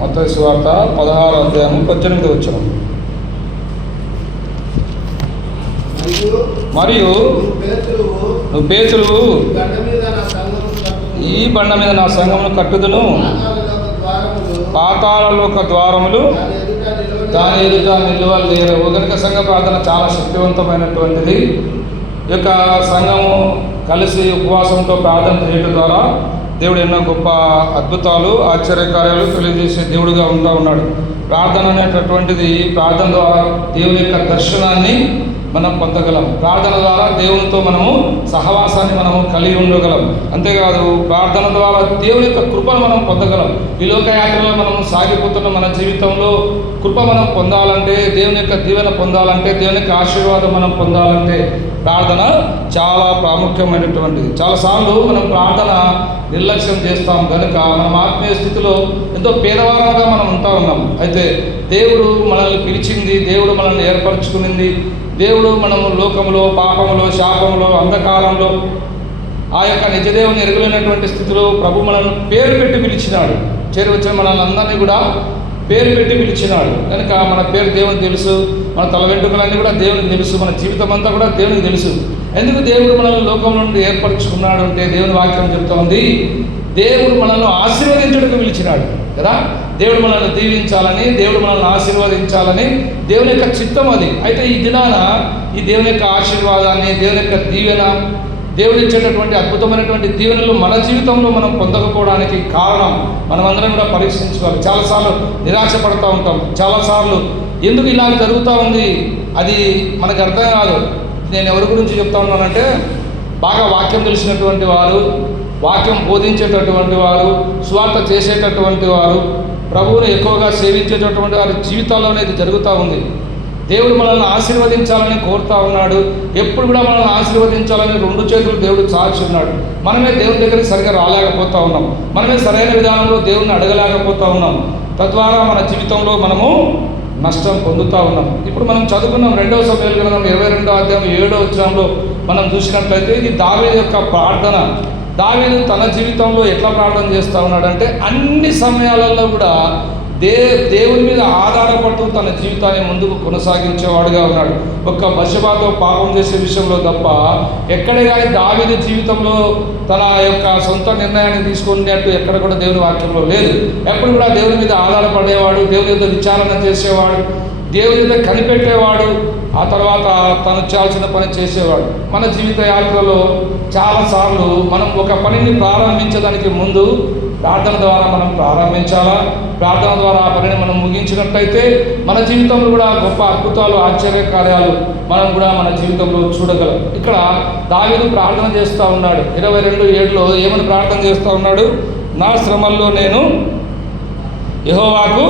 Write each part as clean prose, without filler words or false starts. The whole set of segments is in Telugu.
మత్తయి సువార్త 16వ అధ్యాయము 18వ వచనం. మరియు నువ్వు పేతురు, ఈ బండ మీద నా సంఘమును కట్టుదును, పాతాళలోక ద్వారములు దాని ఎదుట నిలువలేరవు. కనుక సంఘ ప్రార్థన చాలా శక్తివంతమైనటువంటిది. ఈ యొక్క సంఘము కలిసి ఉపవాసంతో ప్రార్థన చేయడం ద్వారా దేవుడు ఎన్నో గొప్ప అద్భుతాలు, ఆశ్చర్యకార్యాలు తెలియజేసే దేవుడిగా ఉన్నాడు. ప్రార్థన అనేటటువంటిది, ప్రార్థన ద్వారా దేవుని యొక్క దర్శనాన్ని మనం పొందగలం. ప్రార్థన ద్వారా దేవునితో మనము సహవాసాన్ని మనము కలిగి ఉండగలం. అంతేకాదు, ప్రార్థన ద్వారా దేవుని యొక్క కృపను మనం పొందగలం. ఈ లోకయాత్రలో మనము సాగిపోతున్న మన జీవితంలో కృప మనం పొందాలంటే, దేవుని యొక్క దీవెన పొందాలంటే, దేవుని యొక్క ఆశీర్వాదం మనం పొందాలంటే ప్రార్థన చాలా ప్రాముఖ్యమైనటువంటిది. చాలాసార్లు మనం ప్రార్థన నిర్లక్ష్యం చేస్తాం కనుక మనం ఆత్మీయ స్థితిలో ఎంతో పేదవారంగా మనం ఉన్నాం. అయితే దేవుడు మనల్ని పిలిచింది, దేవుడు మనల్ని ఏర్పరచుకునింది, దేవుడు మనము లోకములో, పాపములో, శాపములో, అంధకారంలో ఆ యొక్క నిజదేవుని ఎరుగలేనటువంటి స్థితిలో ప్రభు మనల్ని పేరు పెట్టి పిలిచినాడు. చేరువచ్చిన మనల్ని అందరినీ కూడా పేరు పెట్టి పిలిచినాడు. కనుక మన పేరు దేవునికి తెలుసు, మన తల వెంట్రుకలన్నీ కూడా దేవునికి తెలుసు, మన జీవితం అంతా కూడా దేవునికి తెలుసు. ఎందుకు దేవుడు మనల్ని లోకం నుండి ఏర్పరచుకున్నాడు అంటే, దేవుని వాక్యం చెప్తా ఉంది, దేవుడు మనల్ని ఆశీర్వదించడానికి పిలిచినాడు కదా. దేవుడు మనల్ని దీవించాలని, దేవుడు మనల్ని ఆశీర్వదించాలని దేవుని యొక్క చిత్తం అది. అయితే ఈ దినాన ఈ దేవుని యొక్క ఆశీర్వాదాన్ని, దేవుని యొక్క దీవెన, దేవుడు ఇచ్చేటటువంటి అద్భుతమైనటువంటి దీవెనలు మన జీవితంలో మనం పొందకపోవడానికి కారణం మనమందరం కూడా పరీక్షించుకోవాలి. చాలాసార్లు నిరాశపడుతూ ఉంటాం. చాలాసార్లు ఎందుకు ఇలా జరుగుతూ ఉంది అది మనకు అర్థం కాదు. నేను ఎవరి గురించి చెప్తా ఉన్నానంటే, బాగా వాక్యం తెలిసినటువంటి వారు, వాక్యం బోధించేటటువంటి వారు, సువార్త చేసేటటువంటి వారు, ప్రభువును ఎక్కువగా సేవించేటటువంటి వారి జీవితాల్లో ఇది జరుగుతూ ఉంది. దేవుడు మనల్ని ఆశీర్వదించాలని కోరుతా ఉన్నాడు. ఎప్పుడు కూడా మనల్ని ఆశీర్వదించాలని రెండు చేతులు దేవుడు చాచి ఉన్నాడు. మనమే దేవుని దగ్గరికి సరిగా రాలేకపోతూ ఉన్నాం. మనమే సరైన విధానంలో దేవుని అడగలేకపోతూ ఉన్నాం. తద్వారా మన జీవితంలో మనము నష్టం పొందుతూ ఉన్నాం. ఇప్పుడు మనం చదువుకున్నాం 2వ సమూయేలు గ్రంథం 22వ అధ్యాయం 7వ వచనంలో మనం చూసినట్లయితే ఇది దావీదు యొక్క ప్రార్థన. దావీదు తన జీవితంలో ఎట్లా ప్రార్థన చేస్తూ ఉన్నాడంటే, అన్ని సమయాలలో కూడా దేవుని మీద ఆధారపడుతూ తన జీవితాన్ని ముందుకు కొనసాగించేవాడుగా ఉన్నాడు. ఒక్క బత్షెబాతో పాపం చేసే విషయంలో తప్ప ఎక్కడే కానీ దావీదు జీవితంలో తన యొక్క సొంత నిర్ణయాన్ని తీసుకునేట్టు ఎక్కడ కూడా దేవుని వాక్యంలో లేదు. ఎప్పుడు కూడా దేవుని మీద ఆధారపడేవాడు, దేవుని మీద విచారణ చేసేవాడు, దేవుని మీద కనిపెట్టేవాడు, ఆ తర్వాత తను చేయాల్సిన పని చేసేవాడు. మన జీవిత యాత్రలో చాలాసార్లు మనం ఒక పనిని ప్రారంభించడానికి ముందు ప్రార్థన ద్వారా మనం ప్రారంభించాలా. ప్రార్థన ద్వారా ఆ పనిని మనం ముగించినట్లయితే మన జీవితంలో కూడా గొప్ప అద్భుతాలు, ఆశ్చర్యకార్యాలు మనం కూడా మన జీవితంలో చూడగలం. ఇక్కడ దావీదు ప్రార్థన చేస్తూ ఉన్నాడు. 22:7లో ఏమని ప్రార్థన చేస్తూ ఉన్నాడు? నా శ్రమల్లో నేను యెహోవాకు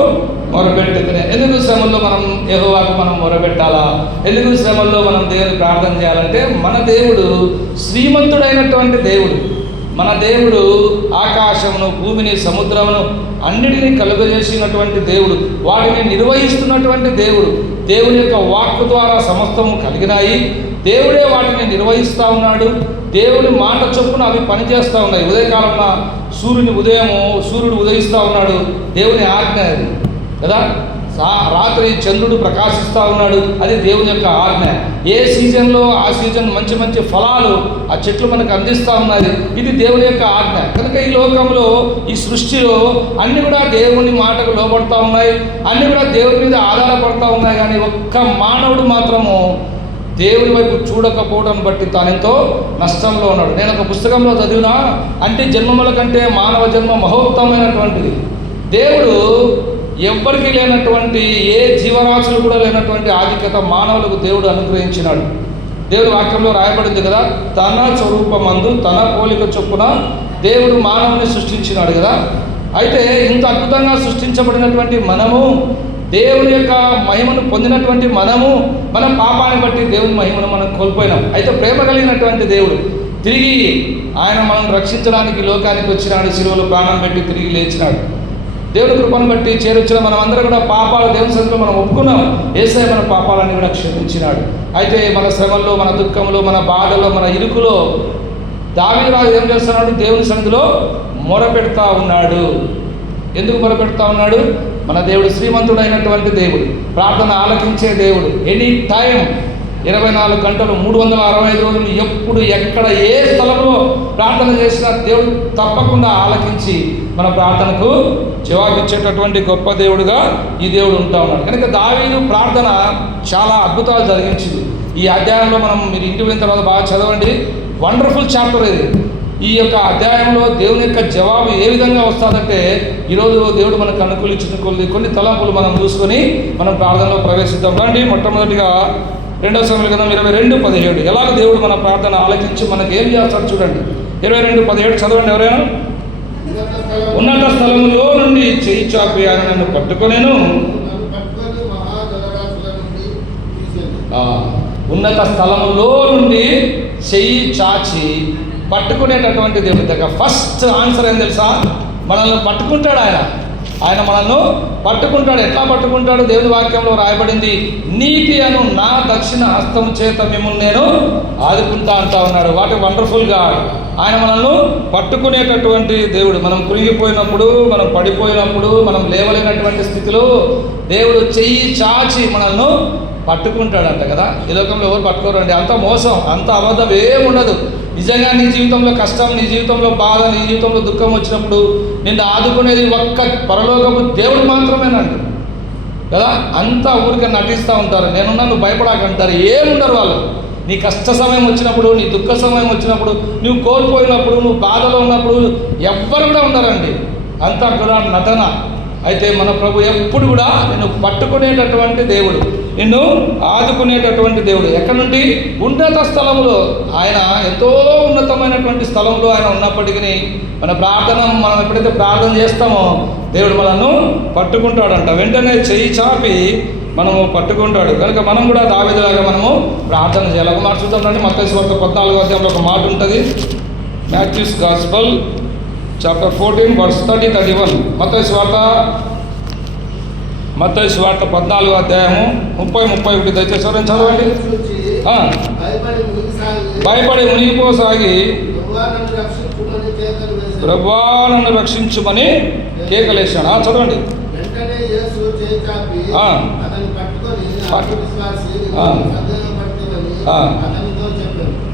మొరపెట్టుకునే. ఎందుకు శ్రమల్లో మనం యెహోవాకు మనం మొరపెట్టాలా? ఎందుకు శ్రమల్లో మనం దేవుని ప్రార్థన చేయాలంటే, మన దేవుడు శ్రీమంతుడైనటువంటి దేవుడు. మన దేవుడు ఆకాశమును, భూమిని, సముద్రమును అన్నిటినీ కలుగజేసినటువంటి దేవుడు. వాటిని నిర్వహిస్తున్నటువంటి దేవుడు. దేవుని యొక్క వాక్కు ద్వారా సమస్తము కలిగినాయి. దేవుడే వాటిని నిర్వహిస్తూ ఉన్నాడు. దేవుని మాట చొప్పున అవి పనిచేస్తూ ఉన్నాయి. ఉదయకాలంలో సూర్యుడు ఉదయిస్తూ ఉన్నాడు, దేవుని ఆజ్ఞ అది కదా. రాత్రి చంద్రుడు ప్రకాశిస్తూ ఉన్నాడు, అది దేవుని యొక్క ఆజ్ఞ. ఏ సీజన్లో ఆ సీజన్ మంచి మంచి ఫలాలు ఆ చెట్లు మనకు అందిస్తూ ఉన్నది, ఇది దేవుని యొక్క ఆజ్ఞ. కనుక ఈ లోకంలో, ఈ సృష్టిలో అన్నీ కూడా దేవుని మాటకు లోబడుతూ ఉన్నాయి, అన్నీ కూడా దేవుని మీద ఆధారపడుతూ ఉన్నాయి. కానీ ఒక్క మానవుడు మాత్రము దేవుని వైపు చూడకపోవడం బట్టి తానెంతో నష్టంలో ఉన్నాడు. నేను ఒక పుస్తకంలో చదివినా, అంటే జన్మముల కంటే మానవ జన్మ మహోత్తమైనటువంటిది. దేవుడు ఎవ్వరికీ లేనటువంటి, ఏ జీవరాశులు కూడా లేనటువంటి ఆధిక్యత మానవులకు దేవుడు అనుగ్రహించినాడు. దేవుడి వాక్యంలో రాయబడింది కదా, తన స్వరూపమందు తన పోలిక చొప్పున దేవుడు మానవుని సృష్టించినాడు కదా. అయితే ఇంత అద్భుతంగా సృష్టించబడినటువంటి మనము, దేవుని యొక్క మహిమను పొందినటువంటి మనము, మన పాపాన్ని బట్టి దేవుని మహిమను మనం కోల్పోయినాం. అయితే ప్రేమ కలిగినటువంటి దేవుడు తిరిగి ఆయన మనం రక్షించడానికి లోకానికి వచ్చినాడు. శిలువలో ప్రాణం పెట్టి తిరిగి లేచినాడు. దేవుని కృపను బట్టి చేరొచ్చిన మనం అందరం కూడా పాపాలు దేవుని సన్నిధిలో మనం ఒప్పుకున్నాం. యేసయ్య మన పాపాలన్నీ కూడా క్షమించినాడు. అయితే మన శ్రమల్లో, మన దుఃఖంలో, మన బాధలో, మన ఇరుకులో దావీదు రాజు ఏం చేస్తున్నాడు? దేవుని సన్నిధిలో మొరపెడతా ఉన్నాడు. ఎందుకు మొరపెడతా ఉన్నాడు? మన దేవుడు శ్రీమంతుడైనటువంటి దేవుడు, ప్రార్థన ఆలకించే దేవుడు. ఎనీ టైం 24 గంటలు 365 రోజులు ఎప్పుడు ఎక్కడ ఏ స్థలంలో ప్రార్థన చేసినా దేవుడు తప్పకుండా ఆలకించి మన ప్రార్థనకు జవాబిచ్చేటటువంటి గొప్ప దేవుడుగా ఈ దేవుడు ఉంటా ఉన్నాడు. కనుక దావీదు ప్రార్థన చాలా అద్భుతాలు జరిగించింది. ఈ అధ్యాయంలో మీరు ఇంటికి వెళ్ళిన తర్వాత బాగా చదవండి. వండర్ఫుల్ చాప్టర్ ఇది. ఈ యొక్క అధ్యాయంలో దేవుని యొక్క జవాబు ఏ విధంగా వస్తుందంటే, ఈరోజు దేవుడు మనకు అనుకూలించిన కొన్ని తలంపులు మనం చూసుకొని మనం ప్రార్థనలో ప్రవేశిద్దాం. రండి. మొట్టమొదటిగా 2 సమూయేలు గ్రంథం 22:17. ఎలాగ దేవుడు మన ప్రార్థన ఆలకించి మనకి ఏం చేస్తాడు చూడండి. 22:17 చదవండి ఎవరైనా. ఉన్నత స్థలములో నుండి చేయి చాపి ఆయన నన్ను పట్టుకొనేను. ఉన్నత స్థలములో నుండి చెయ్యి చాచి పట్టుకునేటటువంటి దేవుడి దగ్గర ఫస్ట్ ఆన్సర్ ఏం తెలుసా? మనల్ని పట్టుకుంటాడు ఆయన మనల్ని పట్టుకుంటాడు. ఎట్లా పట్టుకుంటాడు? దేవుని వాక్యంలో రాయబడింది, నీతి అను నా దక్షిణ హస్తం చేత మిమ్మల్ని నేను ఆదుకుంటా అంటా ఉన్నాడు. What a wonderful God. ఆయన మనల్ని పట్టుకునేటటువంటి దేవుడు. మనం కురిగిపోయినప్పుడు, మనం పడిపోయినప్పుడు, మనం లేవలేనటువంటి స్థితిలో దేవుడు చెయ్యి చాచి మనల్ని పట్టుకుంటాడంట కదా. ఈ లోకంలో ఎవరు పట్టుకోరండి. అంత మోసం, అంత అబద్ధం ఏముండదు. నిజంగా నీ జీవితంలో కష్టం, నీ జీవితంలో బాధ, నీ జీవితంలో దుఃఖం వచ్చినప్పుడు నిన్ను ఆదుకునేది ఒక్క పరలోకపు దేవుడు మాత్రమేనండి కదా. అంతా ఊరికే నటిస్తూ ఉంటారు, నేనున్నా నువ్వు భయపడాకంటారు. ఏముండరు వాళ్ళు. నీ కష్ట సమయం వచ్చినప్పుడు, నీ దుఃఖ సమయం వచ్చినప్పుడు, నువ్వు కోల్పోయినప్పుడు, నువ్వు బాధలో ఉన్నప్పుడు ఎవ్వరు కూడా ఉండరండి. అంతా కూడా నటన. అయితే మన ప్రభు ఎప్పుడు కూడా నిన్ను పట్టుకునేటటువంటి దేవుడు, నిన్ను ఆదుకునేటటువంటి దేవుడు. ఎక్కడి నుండి? ఉన్నత స్థలంలో. ఆయన ఎంతో ఉన్నతమైనటువంటి స్థలంలో ఆయన ఉన్నప్పటికీ మన ప్రార్థన, మనం ఎప్పుడైతే ప్రార్థన చేస్తామో దేవుడు మనల్ని పట్టుకుంటాడంట. వెంటనే చెయ్యి చాపి మనము పట్టుకుంటాడు. కనుక మనం కూడా దావీదులాగా మనము ప్రార్థన చేయాలి. ఒక మాట చూద్దామంటే మత్తయి సువార్త 14వ అధ్యాయంలో ఒక మాట ఉంటుంది. Matthew's gospel chapter 14 verse 30-31. మత్తయి సువార్త 14వ అధ్యాయము 30-31 దయచేసి ఎవరైనా చదవండి. భయపడి మునిగిపోసాగి ప్రభువా నన్ను రక్షించుమని కేకలేశాడు. చదవండి.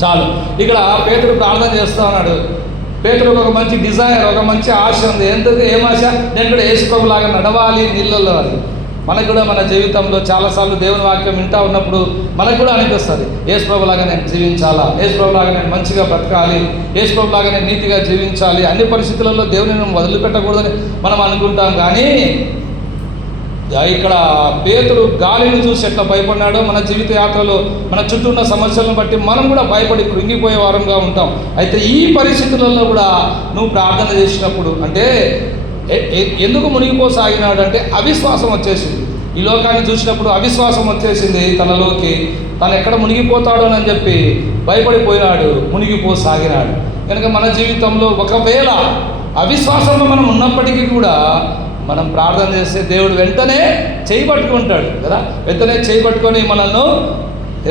చాలు. ఇక్కడ పేతురు ప్రార్థన చేస్తా ఉన్నాడు. పేతురుకు ఒక మంచి డిజైర్, ఒక మంచి ఆశ ఉంది. ఎందుకు? ఏం ఆశ? నేను కూడా యేసు ప్రభులాగా నడవాలి నీళ్ళల్లో అని. మనకు కూడా మన జీవితంలో చాలాసార్లు దేవుని వాక్యం వింటా ఉన్నప్పుడు మనకు కూడా అనిపిస్తుంది, యేసు ప్రభులాగా నేను జీవించాలా, యేసు ప్రభులాగా నేను మంచిగా బ్రతకాలి, యేసు ప్రభులాగా నేను నీతిగా జీవించాలి. అన్ని పరిస్థితులలో దేవుని వదిలిపెట్టకూడదని మనం అనుకుంటాం. కానీ ఇక్కడ పేతురు గాలిని చూసి ఎట్లా భయపడినాడో మన జీవిత యాత్రలో మన చుట్టూ ఉన్న సమస్యలను బట్టి మనం కూడా భయపడి కృంగిపోయే వారంగా ఉంటాం. అయితే ఈ పరిస్థితులలో కూడా నువ్వు ప్రార్థన చేసినప్పుడు అంటే ఎందుకు మునిగిపోసాగినాడు అంటే అవిశ్వాసం వచ్చేసింది. ఈ లోకాన్ని చూసినప్పుడు అవిశ్వాసం వచ్చేసింది తనలోకి. తను ఎక్కడ మునిగిపోతాడో అని చెప్పి భయపడిపోయినాడు, మునిగిపోసాగినాడు. కనుక మన జీవితంలో ఒకవేళ అవిశ్వాసంలో మనం ఉన్నప్పటికీ కూడా మనం ప్రార్థన చేస్తే దేవుడు వెంటనే చేయబట్టుకుంటాడు కదా. వెంటనే చేయబట్టుకొని మనల్ని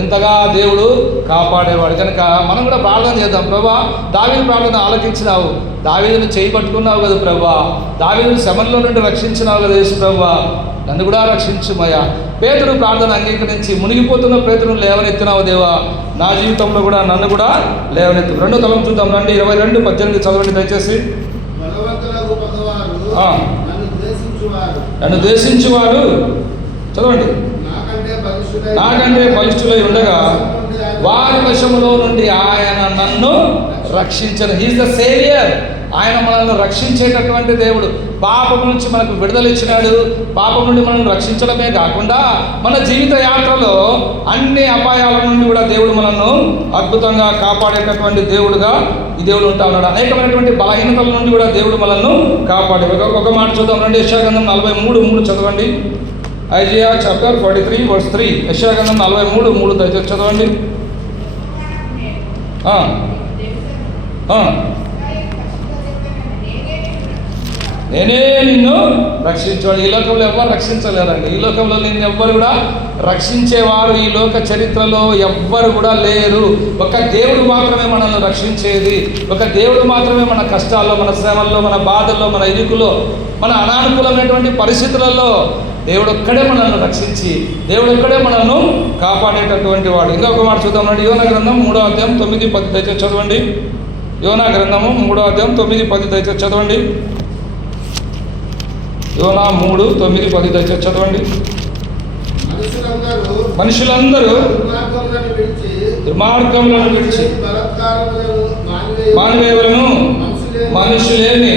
ఎంతగా దేవుడు కాపాడేవాడు. కనుక మనం కూడా ప్రార్థన చేద్దాం. ప్రభా, దావీదు ప్రార్థన ఆలకించినావు, దావీదును చేయబట్టుకున్నావు కదా ప్రభా, దావీదును శ్రమల్లో నుండి రక్షించినావు కదా యేసు ప్రభా, నన్ను కూడా రక్షించుమయ్యా. పేతురు ప్రార్థన అంగీకరించి మునిగిపోతున్న పేతురును లేవనెత్తినావు దేవా, నా జీవితంలో కూడా నన్ను కూడా లేవనెత్తు. రెండో తలం చూద్దాం రండి. 22:18 చదవండి దయచేసి. నన్ను ద్వేషించువారు చదవండి. నాకంటే బలిష్ఠులై ఉండగా వారి వశములో నుండి ఆయన నన్ను రక్షించను. He's the saviour. ఆయన మనల్ని రక్షించేటటువంటి దేవుడు. పాపం నుంచి మనకు విడుదల ఇచ్చినాడు. పాపం నుండి మనల్ని రక్షించడమే కాకుండా మన జీవిత యాత్రలో అన్ని అపాయాల నుండి కూడా దేవుడు మనల్ని అద్భుతంగా కాపాడేటటువంటి దేవుడుగా ఈ దేవుడు ఉంటా ఉన్నాడు. అనేకమైనటువంటి బలహీనతల నుండి కూడా దేవుడు మనల్ని కాపాడే. ఒక మాట చూద్దాం రండి. యెషయా గ్రంథం 43:3 చదవండి. Isaiah chapter 43 verse 3. యెషయా గ్రంథం 43:3 దయచేసి చదవండి. నేనే నిన్ను రక్షించాడు. ఈ లోకంలో ఎవ్వరు రక్షించలేరండి. ఈ లోకంలో నిన్ను ఎవ్వరు కూడా రక్షించేవారు ఈ లోక చరిత్రలో ఎవ్వరు కూడా లేరు. ఒక దేవుడు మాత్రమే మనల్ని రక్షించేది. ఒక దేవుడు మాత్రమే మన కష్టాల్లో, మన శ్రమల్లో, మన బాధల్లో, మన ఇరుకులో మన అనానుకూలమైనటువంటి పరిస్థితులలో దేవుడు ఒక్కడే మనల్ని రక్షించి దేవుడు ఒక్కడే మనల్ని కాపాడేటటువంటి వాడు. ఇంకొక మాట చూద్దాం రండి. యోనా గ్రంథం 3వ అధ్యాయం 9-10 దయచేసి చదవండి. యోనా గ్రంథము 3వ అధ్యాయం 9-10 దయచేసి చదవండి. యోనా 3:9-10 దయచేసి చదవండి. మనుషులందరూ దుర్మార్గములను విడిచి మానవేయులను మనుషులేని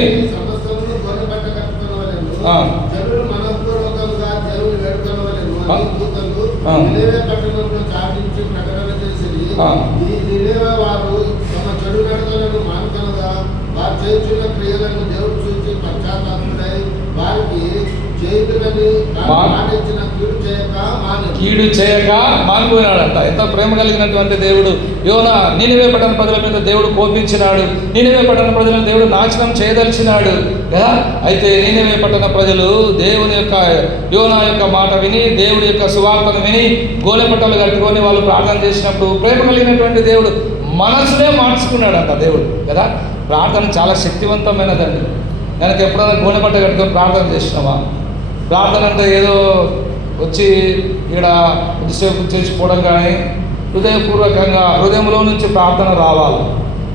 కీడు చేయక మానిపోయినాడంట. ఎంత ప్రేమ కలిగినటువంటి దేవుడు. యోనా నీనివే పట్టణ ప్రజల మీద దేవుడు కోపించినాడు. నీనివే పట్టణ ప్రజలను దేవుడు నాశనం చేయదలిచినాడు కదా. అయితే నీనివే పట్టణ ప్రజలు దేవుని యొక్క యోనా యొక్క మాట విని దేవుడి యొక్క సువార్తను విని గోనెపట్టలు కట్టుకొని వాళ్ళు ప్రార్థన చేసినప్పుడు ప్రేమ కలిగినటువంటి దేవుడు మనసునే మార్చుకున్నాడంట దేవుడు కదా. ప్రార్థన చాలా శక్తివంతమైనదండి. కనుక ఎప్పుడైనా గోనెపట్ట కట్టుకొని ప్రార్థన చేసినావా? ప్రార్థన అంటే ఏదో వచ్చి ఇక్కడ కొద్దిసేపు చేసిపోవడం కానీ హృదయపూర్వకంగా హృదయంలో నుంచి ప్రార్థన రావాలి.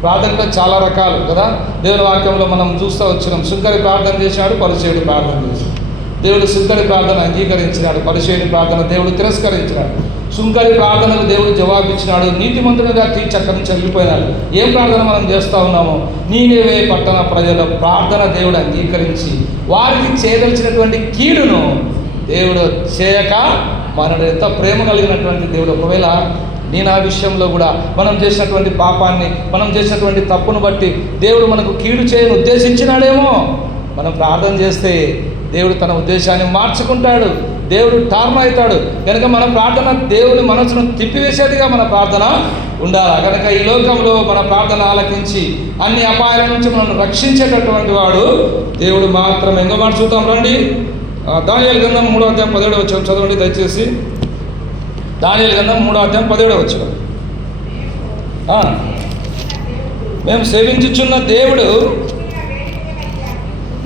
ప్రార్థనలో చాలా రకాలు కదా. దేవుని వాక్యంలో మనం చూస్తూ వచ్చినాం. సుంకరి ప్రార్థన చేసినాడు, పరిచయుడు ప్రార్థన చేశాడు. దేవుడు సుంకరి ప్రార్థన అంగీకరించినాడు, పరిచయుడి ప్రార్థన దేవుడు తిరస్కరించినాడు. సుంకరి ప్రార్థనకు దేవుడు జవాబిచ్చినాడు, నీతిమంతునిగా తీర్చి అక్కడి నుంచి వెళ్ళిపోయినాడు. ఏం ప్రార్థన మనం చేస్తూ ఉన్నామో నీనివే పట్టణ ప్రజల ప్రార్థన దేవుడు అంగీకరించి వారికి చేయదలిచినటువంటి కీడును దేవుడు చేయక మనడు ఎంత ప్రేమ కలిగినటువంటి దేవుడు. ఒకవేళ నేను ఆ విషయంలో కూడా మనం చేసినటువంటి పాపాన్ని మనం చేసినటువంటి తప్పును బట్టి దేవుడు మనకు కీడు చేయని ఉద్దేశించినాడేమో. మనం ప్రార్థన చేస్తే దేవుడు తన ఉద్దేశాన్ని మార్చుకుంటాడు, దేవుడు టర్న్ అవుతాడు. కనుక మన ప్రార్థన దేవుని మనసును తిప్పివేసేదిగా మన ప్రార్థన ఉండాలి. కనుక ఈ లోకంలో మన ప్రార్థన ఆలకించి అన్ని అపాయాల నుంచి మనల్ని రక్షించేటటువంటి వాడు దేవుడు మాత్రమే. ఎంతో మాట చూద్దాం రండి. దానియేలు గ్రంథం 3వ అధ్యాయం 17వ వచనం చదవండి దయచేసి. దానియేలు గ్రంథం 3వ అధ్యాయం 17వ వచనం. మేము సేవించుచున్న దేవుడు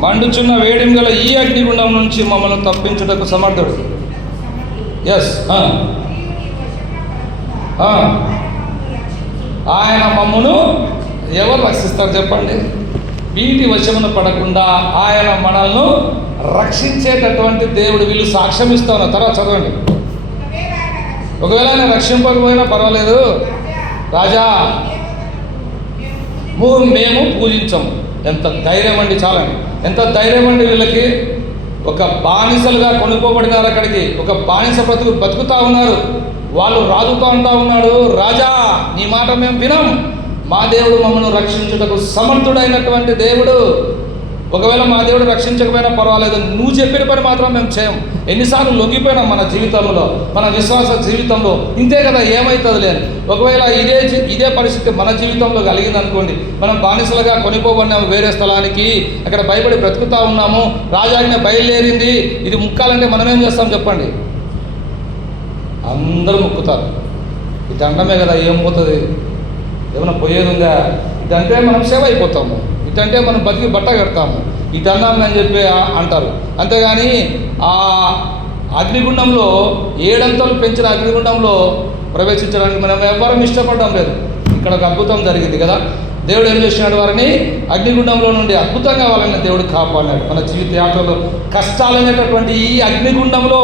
మండుచున్న వేడిం గల ఈ అగ్నిగుండం నుంచి మమ్మల్ని తప్పించుటకు సమర్థుడు. ఎస్, ఆయన మమ్మను ఎవరు రక్షిస్తారు చెప్పండి? వీటి వశమున పడకుండా ఆయన మనల్ని రక్షించేటటువంటి దేవుడు. వీళ్ళు సాక్ష్యం ఇస్తా ఉన్నారు. తర్వాత చదవండి. ఒకవేళ ఆయన రక్షింపకపోయినా పర్వాలేదు రాజా, మేము పూజించము. ఎంత ధైర్యం అండి, చాలండి. ఎంత ధైర్యం అండి వీళ్ళకి. ఒక బానిసలుగా కొనుక్కోబడినారు, అక్కడికి ఒక బానిస బతుకుతూ ఉన్నారు. వాళ్ళు రాజుతో అంటూ ఉన్నాడు, రాజా నీ మాట మేము వినం, మా దేవుడు మమ్మల్ని రక్షించుటకు సమర్థుడైనటువంటి దేవుడు. ఒకవేళ మా దేవుడు రక్షించకపోయినా పర్వాలేదు, నువ్వు చెప్పిన పని మాత్రం మేము చేయం. ఎన్నిసార్లు లొంగిపోయినాం మన జీవితంలో, మన విశ్వాస జీవితంలో. ఇంతే కదా, ఏమవుతుంది లేదు. ఒకవేళ ఇదే పరిస్థితి మన జీవితంలో కలిగింది అనుకోండి, మనం బానిసలుగా కొనిపోబడినాము వేరే స్థలానికి, అక్కడ భయపడి బ్రతుకుతూ ఉన్నాము, రాజాజ్ఞ బయలుదేరింది, ఇది ముక్కాలంటే మనం ఏం చేస్తాం చెప్పండి? అందరూ ముక్కుతారు. ఇది దండమే కదా, ఏం పోతుంది, ఏమైనా పోయేది ఉందా? ఇదంటే మనం సేవ అయిపోతాము, ఇటంటే మనం బతికి బట్ట కడతాము, ఇటు అన్నాం అని చెప్పి అంటారు. అంతేగాని ఆ అగ్నిగుండంలో 7 అంతలు పెంచిన అగ్నిగుండంలో ప్రవేశించడానికి మనం ఎవ్వరం ఇష్టపడడం లేదు. ఇక్కడ ఒక అద్భుతం జరిగింది కదా. దేవుడు ఏం చేసినాడు? వారిని అగ్నిగుండంలో నుండి అద్భుతంగా వాళ్ళని దేవుడు కాపాడినాడు. మన జీవిత యాత్రలో కష్టాలు అనేటటువంటి ఈ అగ్నిగుండంలో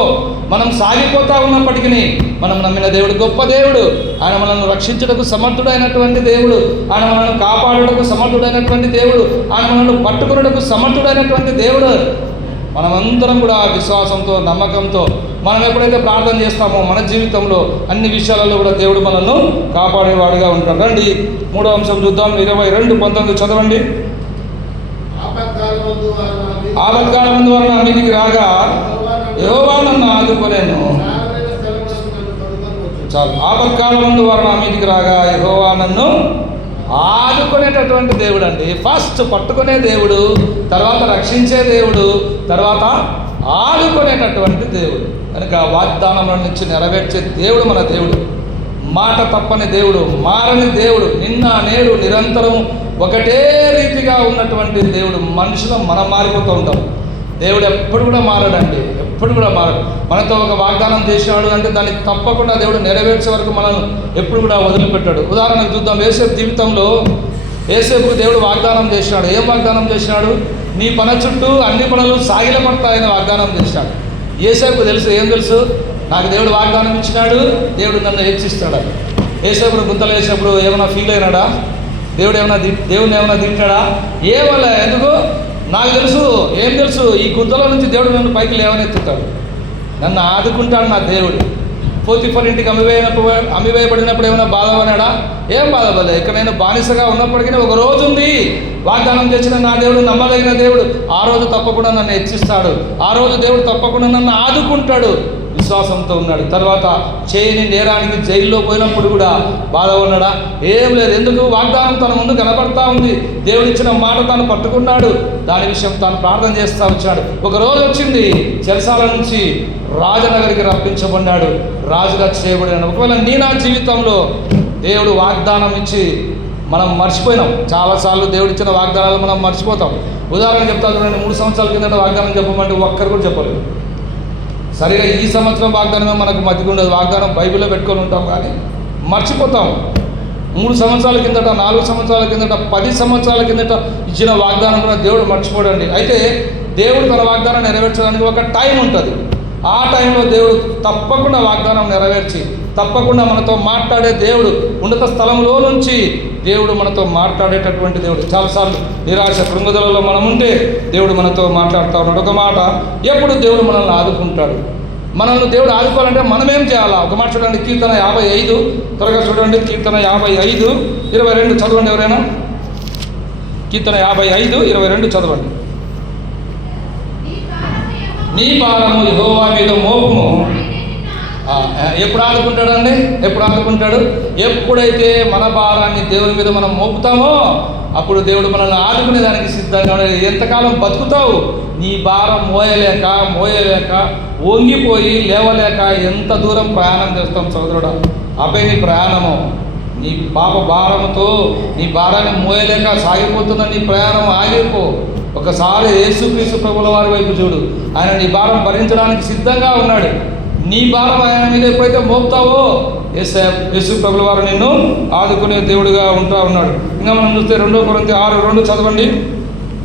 మనం సాగిపోతూ ఉన్నప్పటికీ మనం నమ్మిన దేవుడు గొప్ప దేవుడు. ఆయన మనల్ని రక్షించుటకు సమర్థుడైనటువంటి దేవుడు, ఆయన మనల్ని కాపాడుటకు సమర్థుడైనటువంటి దేవుడు, ఆయన మనల్ని పట్టుకున్నటకు సమర్థుడైనటువంటి దేవుడు. మనమందరం కూడా విశ్వాసంతో నమ్మకంతో మనం ఎప్పుడైతే ప్రార్థన చేస్తామో మన జీవితంలో అన్ని విషయాలలో కూడా దేవుడు మనల్ని కాపాడేవాడుగా ఉంటాడు. రండి 3వ అంశం చూద్దాం. 22:19 చదవండి. ఆపత్కాలమందు వారు నా మీదికి రాగా యెహోవా నన్ను ఆదుకొనెను. చాలు. ఆపత్కాలమందు వారు నా మీదికి రాగా యెహోవా నన్ను ఆదుకునేటటువంటి దేవుడు అండి. ఫస్ట్ పట్టుకునే దేవుడు, తర్వాత రక్షించే దేవుడు, తర్వాత ఆదుకునేటటువంటి దేవుడు. కనుక వాగ్దానముల నుంచి నెరవేర్చే దేవుడు మన దేవుడు. మాట తప్పని దేవుడు, మారని దేవుడు, నిన్న నేడు నిరంతరం ఒకటే రీతిగా ఉన్నటువంటి దేవుడు. మనుషులు మనం మారిపోతూ ఉంటాం. దేవుడు ఎప్పుడు కూడా మారాడండి, ఎప్పుడు కూడా మారాడు. మనతో ఒక వాగ్దానం చేసినాడు అంటే దాన్ని తప్పకుండా దేవుడు నెరవేర్చే వరకు మనల్ని ఎప్పుడు కూడా వదిలిపెట్టాడు. ఉదాహరణకు చూద్దాం, యోసేపు జీవితంలో యోసేపుకు దేవుడు వాగ్దానం చేసినాడు. ఏం వాగ్దానం చేసినాడు? నీ పన చుట్టూ అన్ని పనులు సాగిలపడతాయని వాగ్దానం చేసినాడు. యోసేపుకు తెలుసు, ఏం తెలుసు? నాకు దేవుడు వాగ్దానం ఇచ్చినాడు, దేవుడు నన్ను హెచ్చిస్తాడు. యోసేపును గుంతలు వేసినప్పుడు ఏమైనా ఫీల్ అయినాడా? దేవుడిని ఏమైనా తింటాడా? ఏమలే. ఎందుకు? నాకు తెలుసు. ఏం తెలుసు? ఈ గుంతలో నుంచి దేవుడు నన్ను పైకి లేవనెత్తుతాడు, నన్ను ఆదుకుంటాడు నా దేవుడు. పోతిఫర్ ఇంటికి అమ్మివేయబడినప్పుడు ఏమైనా బాధపడినాడా? ఏం బాధపడలేదు. ఇక్కడ నేను బానిసగా ఉన్నప్పటికీ ఒక రోజు ఉంది, వాగ్దానం చేసిన నా దేవుడు నమ్మదగిన దేవుడు. ఆ రోజు తప్పకుండా నన్ను హెచ్చిస్తాడు, ఆ రోజు దేవుడు తప్పకుండా నన్ను ఆదుకుంటాడు. విశ్వాసంతో ఉన్నాడు. తర్వాత చేయని నేరానికి జైల్లో పోయినప్పుడు కూడా బాధ ఉన్నాడా? ఏం లేదు. ఎందుకు? వాగ్దానం తన ముందు కనబడతా ఉంది, దేవుడిచ్చిన మాట తాను పట్టుకున్నాడు, దాని విషయం తాను ప్రార్థన చేస్తూ వచ్చాడు. ఒక రోజు వచ్చింది, చెరసాల నుంచి రాజనగరికి రప్పించబడ్డాడు, రాజుగా చేయబడినాడు. ఒకవేళ నా జీవితంలో దేవుడు వాగ్దానం ఇచ్చి మనం మర్చిపోయినాం. చాలాసార్లు దేవుడు ఇచ్చిన వాగ్దానాలు మనం మర్చిపోతాం. ఉదాహరణ చెప్తాను చూడండి, 3 సంవత్సరాల కిందట వాగ్దానం చెప్పమంటే ఒక్కరు కూడా చెప్పలేదు. సరిగా ఈ సంవత్సరం వాగ్దానం మనకు మధ్యకు ఉండదు. వాగ్దానం బైబిల్లో పెట్టుకొని ఉంటాం కానీ మర్చిపోతాం. 3 సంవత్సరాల కిందట, 4 సంవత్సరాల కిందట, 10 సంవత్సరాల కిందట ఇచ్చిన వాగ్దానం కూడా దేవుడు మర్చిపోడండి. అయితే దేవుడు తన వాగ్దానం నెరవేర్చడానికి ఒక టైం ఉంటుంది. ఆ టైంలో దేవుడు తప్పకుండా వాగ్దానం నెరవేర్చి తప్పకుండా మనతో మాట్లాడే దేవుడు. ఉన్నత స్థలంలో నుంచి దేవుడు మనతో మాట్లాడేటటువంటి దేవుడు. చాలాసార్లు నిరాశ కృంగుదలలో మనం ఉంటే దేవుడు మనతో మాట్లాడుతూ ఉన్నాడు. ఒక మాట, ఎప్పుడు దేవుడు మనల్ని ఆదుకుంటాడు. మనల్ని దేవుడు ఆదుకోవాలంటే మనమేం చేయాలా? ఒక మాట చూడండి, కీర్తన 55, త్వరగా చూడండి, కీర్తన 55:22 చదవండి. ఎవరైనా కీర్తన 55:22 చదవండి. నీ భారము యెహోవా మీద మోపుము. ఎప్పుడు ఆదుకుంటాడండి? ఎప్పుడు ఆదుకుంటాడు? ఎప్పుడైతే మన భారాన్ని దేవుని మీద మనం మోపుతామో అప్పుడు దేవుడు మనల్ని ఆదుకునే దానికి సిద్ధంగా ఉన్నాడు. ఎంతకాలం బతుకుతావు? నీ భారం మోయలేక వంగిపోయి లేవలేక ఎంత దూరం ప్రయాణం చేస్తాం సోదరుడా? అపే నీ ప్రయాణము, నీ పాప భారముతో నీ భారాన్ని మోయలేక సాగిపోతున్న నీ ప్రయాణం ఆగిపో. ఒకసారి యేసుక్రీస్తు ప్రభుల వారి వైపు చూడు, ఆయన నీ భారం భరించడానికి సిద్ధంగా ఉన్నాడు. నీ భారం ఆయన మీద ఎప్పుడైతే మోపుతావో యేసు ప్రభుల వారు నిన్ను ఆదుకునే దేవుడిగా ఉంటా ఉన్నాడు. ఇంకా మనం చూస్తే 2 కొరింథీ 6:2 చదవండి.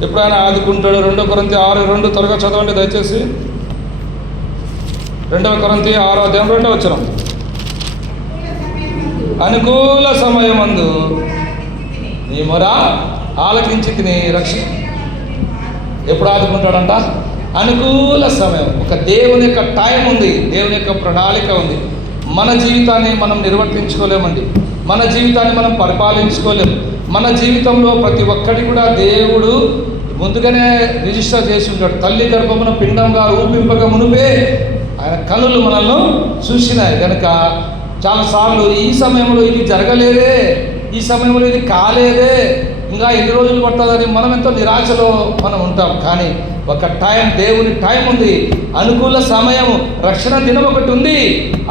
ఎప్పుడైనా ఆదుకుంటాడు. 2 కొరింథీ 6:2 త్వరగా చదవండి దయచేసి. 2 కొరింథీ 6:2 అనుకూల సమయమందు నీ మొర ఆలకించి తిని రక్షణ. ఎప్పుడు ఆదుకుంటాడంట? అనుకూల సమయం. ఒక దేవుని యొక్క టైం ఉంది, దేవుని యొక్క ప్రణాళిక ఉంది. మన జీవితాన్ని మనం నిర్వర్తించుకోలేమండి, మన జీవితాన్ని మనం పరిపాలించుకోలేము. మన జీవితంలో ప్రతి ఒక్కటి కూడా దేవుడు ముందుగానే రిజిస్టర్ చేసి ఉంటాడు. తల్లి గర్భమున పిండంగా రూపింపక మునుపే ఆయన కనులు మనల్ని చూసినాయి కనుక చాలాసార్లు ఈ సమయంలో ఇది జరగలేదే, ఈ సమయంలో ఇది కాలేదే, ఇంకా ఎన్ని రోజులు పడుతుందని మనం ఎంతో నిరాశలో మనం ఉంటాం. కానీ ఒక టైం, దేవుని టైం ఉంది, అనుకూల సమయం, రక్షణ దినం ఒకటి ఉంది.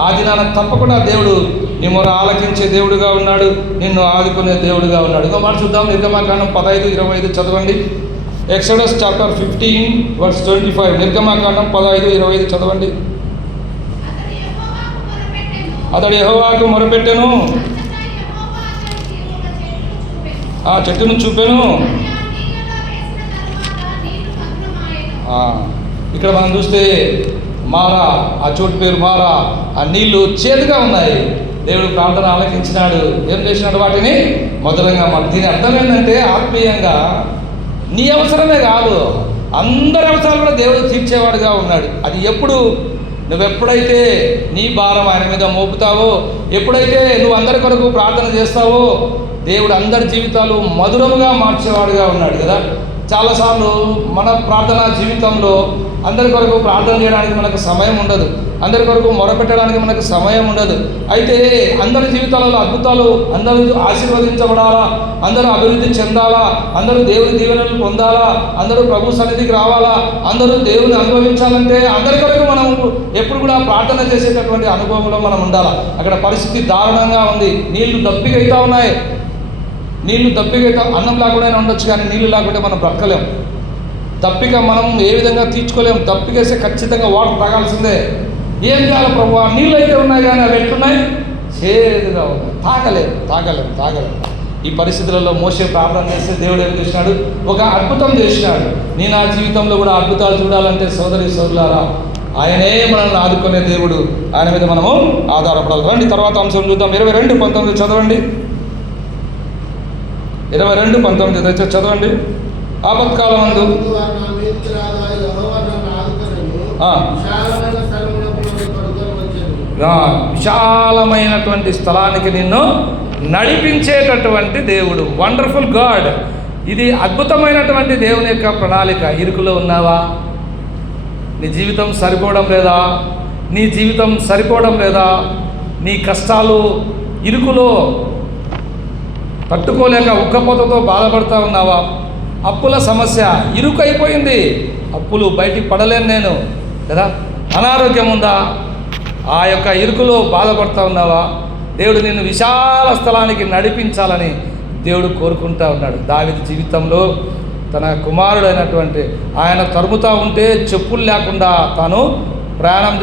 ఆ దినాన తప్పకుండా దేవుడు నీ మొర ఆలకించే దేవుడుగా ఉన్నాడు, నిన్ను ఆదుకునే దేవుడుగా ఉన్నాడు. ఇంకో మాట చూద్దాం, నిర్గమాకాండం 15:25 చదవండి. Exodus chapter 15:25. నిర్గమాకాండం 15:25 చదవండి. అతడు యెహోవాకు మొరపెట్టెను, ఆ చెట్టును చూపెను. ఇక్కడ మనం చూస్తే మారా, ఆ చోటు పేరు మారా. ఆ నీళ్లు చేదుగా ఉన్నాయి. దేవుడు ప్రార్థన ఆలకించినాడు. ఏం చేసినాడు? వాటిని మొదలంగా. దీని అర్థం ఏంటంటే ఆత్మీయంగా నీ అవసరమే కాదు, అందరి అవసరాలు కూడా దేవుడు తీర్చేవాడుగా ఉన్నాడు. అది ఎప్పుడు? నువ్వెప్పుడైతే నీ భారం ఆయన మీద మోపుతావో, ఎప్పుడైతే నువ్వు అందరి కొరకు ప్రార్థన చేస్తావో దేవుడు అందరి జీవితాలు మధురముగా మార్చేవాడుగా ఉన్నాడు కదా. చాలాసార్లు మన ప్రార్థనా జీవితంలో అందరి కొరకు ప్రార్థన చేయడానికి మనకు సమయం ఉండదు, అందరి కొరకు మొరపెట్టడానికి మనకు సమయం ఉండదు. అయితే అందరి జీవితాలలో అద్భుతాలు, అందరూ ఆశీర్వదించబడాలా, అందరూ అభివృద్ధి చెందాలా, అందరూ దేవుని దీవెనలు పొందాలా, అందరూ ప్రభు సన్నిధికి రావాలా, అందరూ దేవుని అనుభవించాలంటే అందరి కొరకు మనం ఎప్పుడు కూడా ప్రార్థన చేసేటటువంటి అనుభవంలో మనం ఉండాలి. అక్కడ పరిస్థితి దారుణంగా ఉంది. నీళ్లు దప్పిగా అవుతా ఉన్నాయి. నీళ్లు దప్పిగా అన్నం లేకుండా ఉండొచ్చు, కానీ నీళ్లు లేకుంటే మనం బ్రతకలేం. దప్పిక మనం ఏ విధంగా తీర్చుకోలేము. దప్పికేస్తే ఖచ్చితంగా వాటర్ తాగాల్సిందే. ఏం చేయాలి ప్రభువా? నీళ్ళు అయితే ఉన్నాయి కానీ అవి ఎట్లున్నాయి? చేదుగా ఉన్నాయి. తాగలేము. ఈ పరిస్థితులలో మోసే ప్రార్థన చేస్తే దేవుడు ఏం చేసినాడు? ఒక అద్భుతం చేసినాడు. నీ నా జీవితంలో కూడా అద్భుతాలు చూడాలంటే సోదరి సోదరులారా, ఆయనే మనల్ని ఆదుకునే దేవుడు. ఆయన మీద మనము ఆధారపడాలి. రండి తర్వాత అంశం చూద్దాం. 22:19 చదవండి. 22:19 చదవండి. ఆపత్కాలమందు విశాలమైనటువంటి స్థలానికి నిన్ను నడిపించేటటువంటి దేవుడు. Wonderful God. ఇది అద్భుతమైనటువంటి దేవుని యొక్క ప్రణాళిక. ఇరుకులో ఉన్నావా? నీ జీవితం సరిపోవడం లేదా? నీ కష్టాలు ఇరుకులో తట్టుకోలేక ఉక్కపోతతో బాధపడుతూ ఉన్నావా? అప్పుల సమస్య ఇరుకు అయిపోయింది. అప్పులు బయటికి పడలేను నేను కదా? అనారోగ్యం ఉందా? ఆ యొక్క ఇరుకులో బాధపడుతూ ఉన్నావా? దేవుడు నిన్ను విశాల స్థలానికి నడిపించాలని దేవుడు కోరుకుంటూ ఉన్నాడు. దావీదు జీవితంలో తన కుమారుడైనటువంటి ఆయన తరుముతూ ఉంటే చెప్పులు లేకుండా తాను ప్రయాణం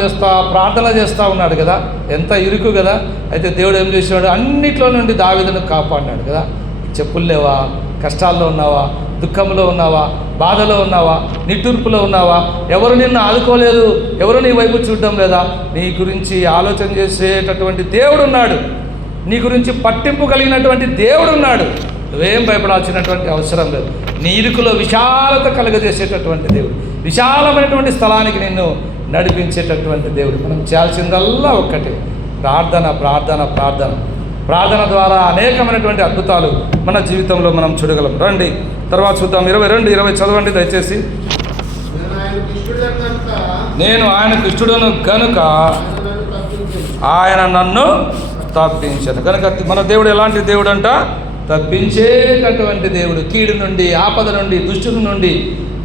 ప్రార్థన చేస్తూ ఉన్నాడు కదా. ఎంత ఇరుకు కదా. అయితే దేవుడు ఏం చేసినాడు? అన్నిట్లో నుండి దావీదును కాపాడినాడు కదా. చెప్పులు లేవా? కష్టాల్లో ఉన్నావా? దుఃఖంలో ఉన్నావా? బాధలో ఉన్నావా? నిట్టూర్పులో ఉన్నావా? ఎవరు నిన్ను ఆదుకోలేదు? ఎవరు నీ వైపు చూడడం లేదా? నీ గురించి ఆలోచన చేసేటటువంటి దేవుడు ఉన్నాడు. నీ గురించి పట్టింపు కలిగినటువంటి దేవుడు ఉన్నాడు. నువ్వేం భయపడాల్సినటువంటి అవసరం లేదు. నీ ఇరుకులో విశాలత కలుగజేసేటటువంటి దేవుడు, విశాలమైనటువంటి స్థలానికి నిన్ను నడిపించేటటువంటి దేవుడు. మనం చేయాల్సిందల్లా ఒక్కటే, ప్రార్థన ద్వారా అనేకమైనటువంటి అద్భుతాలు మన జీవితంలో మనం చూడగలం. రండి తర్వాత చూద్దాం. 22:20 చదవండి దయచేసి. నేను ఆయనకు ఇష్టడును గనుక ఆయన నన్ను తప్పించాను. కనుక మన దేవుడు ఎలాంటి దేవుడు అంట? తప్పించేటటువంటి దేవుడు. కీడు నుండి, ఆపద నుండి, దుష్టుని నుండి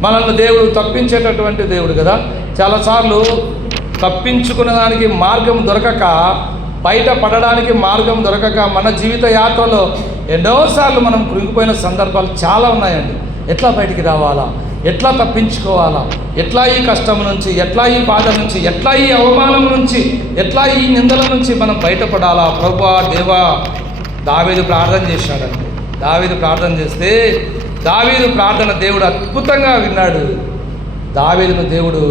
మనల్ని దేవుడు తప్పించేటటువంటి దేవుడు కదా. చాలాసార్లు తప్పించుకునే దానికి మార్గం దొరకక, బయట పడడానికి మార్గం దొరకక మన జీవిత యాత్రలో ఎన్నోసార్లు మనం కృంగిపోయిన సందర్భాలు చాలా ఉన్నాయండి. ఎట్లా బయటికి రావాలా? ఎట్లా తప్పించుకోవాలా? ఎట్లా ఈ కష్టం నుంచి, ఎట్లా ఈ బాధ నుంచి, ఎట్లా ఈ అవమానం నుంచి, ఎట్లా ఈ నిందల నుంచి మనం బయటపడాలా? ప్రభువా, దేవా, దావీదు ప్రార్థన చేశాడండి. దావీదు ప్రార్థన చేస్తే దావీదు ప్రార్థన దేవుడు అద్భుతంగా విన్నాడు. దావీదును దేవుడు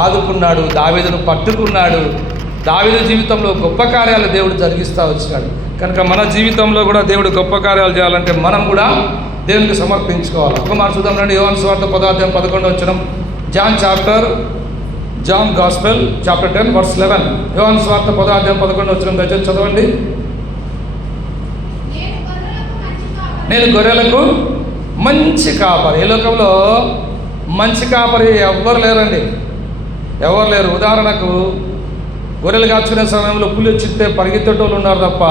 ఆదుకున్నాడు, దావీదును పట్టుకున్నాడు. దావీదు జీవితంలో గొప్ప కార్యాలు దేవుడు జరిగిస్తూ వచ్చినాడు. కనుక మన జీవితంలో కూడా దేవుడు గొప్ప కార్యాలు చేయాలంటే మనం కూడా దేవునికి సమర్పించుకోవాలి. ఒక మాట చూద్దాం రండి. యోహాను సువార్త 10:11 జాన్ గాస్పెల్ చాప్టర్ 10:11. యోహాను సువార్త 10:11 దయచేసి చదవండి. నేను గొర్రెలకు మంచి కాపరి. ఈ లోకంలో మంచి కాపరి ఎవ్వరు లేరండి, ఎవరు లేరు. ఉదాహరణకు గొర్రెలు కాచుకునే సమయంలో పులి వచ్చితే పరిగెత్తేటోళ్ళు ఉన్నారు తప్ప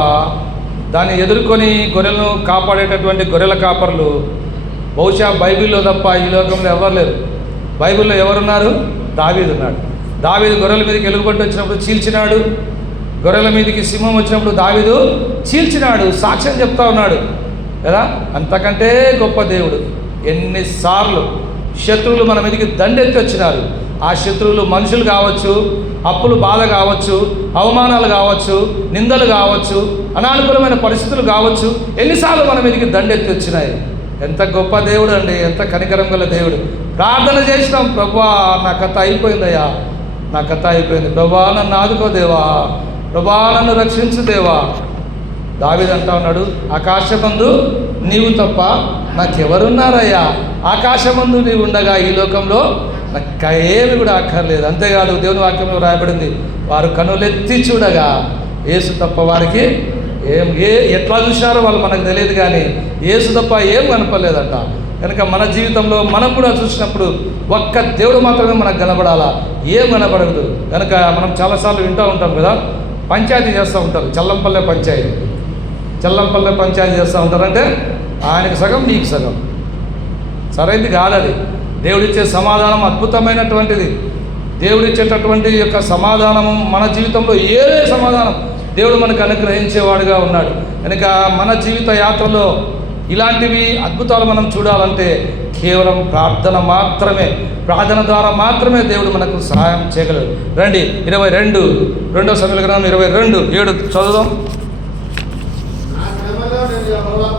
దాన్ని ఎదుర్కొని గొర్రెలను కాపాడేటటువంటి గొర్రెల కాపర్లు బహుశా బైబిల్లో తప్ప ఈ లోకంలో ఎవరు లేరు. బైబిల్లో ఎవరున్నారు? దావీదు ఉన్నాడు. దావీదు గొర్రెల మీదకి ఎలుగుబంటి వచ్చినప్పుడు చీల్చినాడు. గొర్రెల మీదకి సింహం వచ్చినప్పుడు దావీదు చీల్చినాడు, సాక్ష్యం చెప్తా ఉన్నాడు కదా. అంతకంటే గొప్ప దేవుడు. ఎన్నిసార్లు శత్రువులు మన మీదకి దండెత్తి వచ్చినారు. ఆ శత్రువులు మనుషులు కావచ్చు, అప్పులు బాధ కావచ్చు, అవమానాలు కావచ్చు, నిందలు కావచ్చు, అనానుకూలమైన పరిస్థితులు కావచ్చు, ఎన్నిసార్లు మన మీదకి దండెత్తి వచ్చినాయి. ఎంత గొప్ప దేవుడు అండి, ఎంత కనికరం గల దేవుడు. ప్రార్థన చేసినాం, ప్రభువా నా కథ అయిపోయిందయ్యా, నా కథ అయిపోయింది, ప్రభువా నన్ను ఆదుకోదేవా, ప్రభువా నన్ను రక్షించు దేవా. దావీదు అంటా ఉన్నాడు, ఆకాశమందు నీవు తప్ప నాకెవరున్నారయ్యా? ఆకాశమందు నీవు ఉండగా ఈ లోకంలో నాకు ఏమి కూడా అక్కర్లేదు. అంతేకాదు దేవుని వాక్యంలో రాయబడింది, వారు కనులెత్తి చూడగా యేసు తప్ప వారికి ఎట్లా చూసినారో వాళ్ళు మనకు తెలియదు, కానీ యేసు తప్ప ఏం కనపడలేదంట. కనుక మన జీవితంలో మనం కూడా చూసినప్పుడు ఒక్క దేవుడు మాత్రమే మనకు కనబడాలా, ఏం కనబడదు. కనుక మనం చాలాసార్లు వింటూ ఉంటాం కదా, పంచాయతీ చేస్తూ ఉంటారు, చల్లంపల్లె పంచాయతీ చేస్తూ ఉంటారు. అంటే ఆయనకు సగం నీకు సగం. సరైనది కాదది. దేవుడిచ్చే సమాధానం అద్భుతమైనటువంటిది. దేవుడిచ్చేటటువంటి యొక్క సమాధానము మన జీవితంలో ఏదే సమాధానం దేవుడు మనకు అనుగ్రహించేవాడుగా ఉన్నాడు. కనుక మన జీవిత యాత్రలో ఇలాంటివి అద్భుతాలు మనం చూడాలంటే కేవలం ప్రార్థన మాత్రమే, ప్రార్థన ద్వారా మాత్రమే దేవుడు మనకు సహాయం చేయగలడు. రండి 22 సమూయేలు గ్రంథం 22:7 చదువుదాం.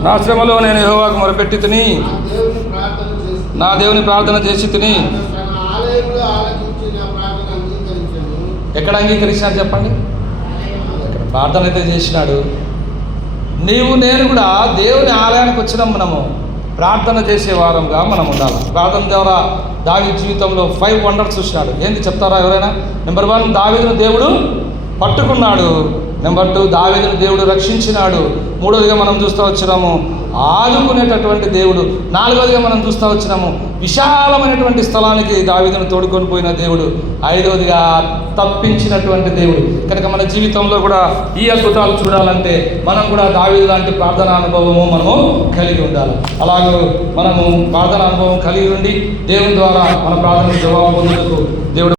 నా శ్రమలో నేను యెహోవాకు మొరపెట్టి తిని, నా దేవుని ప్రార్థన చేసి తిని. ఎక్కడ అంగీకరించినాడు చెప్పండి? ఇక్కడ ప్రార్థన అయితే చేసినాడు. నేను కూడా దేవుని ఆలయానికి వచ్చినాం. మనము ప్రార్థన చేసే వారంగా మనం ఉండాలి. ప్రార్థన ద్వారా దావీదు జీవితంలో 5 వండర్స్ చూసినాడు. ఏంటి చెప్తారా ఎవరైనా? నెంబర్ 1, దావీదును దేవుడు పట్టుకున్నాడు. నెంబర్ 2, దావీదును దేవుడు రక్షించినాడు. 3వదిగా మనం చూస్తూ వచ్చినాము ఆదుకునేటటువంటి దేవుడు. 4వదిగా మనం చూస్తూ వచ్చినాము విశాలమైనటువంటి స్థలానికి దావీదును తోడుకొని పోయిన దేవుడు. 5వదిగా తప్పించినటువంటి దేవుడు. కనుక మన జీవితంలో కూడా ఈ అద్భుతాలు చూడాలంటే మనం కూడా దావీదు లాంటి ప్రార్థనా అనుభవము మనము కలిగి ఉండాలి. అలాగే మనము ప్రార్థనా అనుభవం కలిగి ఉండి దేవుని ద్వారా మన ప్రార్థనకు జవాబు పొందుటకు దేవుడు